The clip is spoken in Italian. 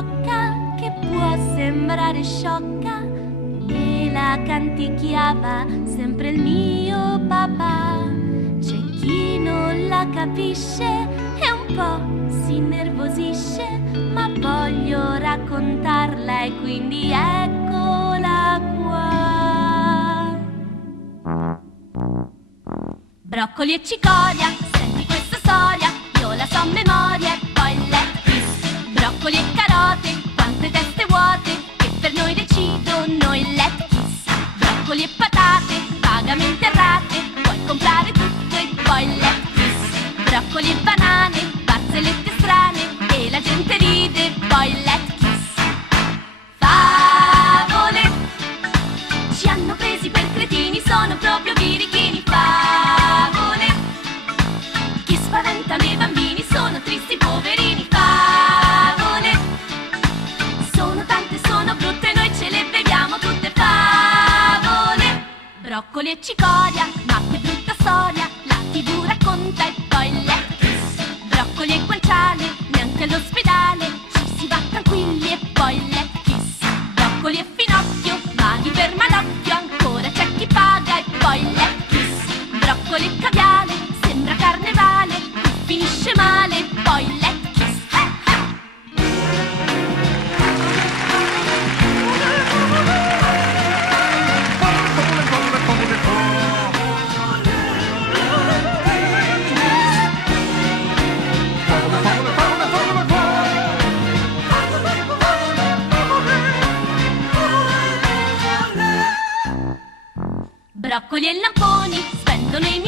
fiocca che può sembrare sciocca e la canticchiava sempre il mio papà. C'è chi non la capisce e un po' si innervosisce, ma voglio raccontarla e quindi eccola qua. Broccoli e cicoria, senti questa storia, io la so a memoria e poi let's kiss. Broccoli e carote, quante teste vuote, che per noi decidono il let's kiss. Broccoli e patate, vagamente errate, puoi comprare tutto e poi let's kiss. Broccoli e banane, barzellette strane, e la gente ride e poi let's kiss. Favole, ci hanno presi per cretini, sono proprio birichini. Favole, che spaventano i bambini, sono tristi poverini. Favole, sono tante, sono brutte, noi ce le beviamo tutte. Favole, broccoli e cicoria, ma che brutta storia, la TV racconta e poi let's kiss. Broccoli e guanciale, neanche all'ospedale, ci si va tranquilli e poi let's kiss. Broccoli e finocchio, maghi per malocchio, ancora c'è chi paga e poi let's kiss. Broccoli e caviale, sembra carnevale, finisce male e poi let's kiss. Broccoli e lamponi spendono i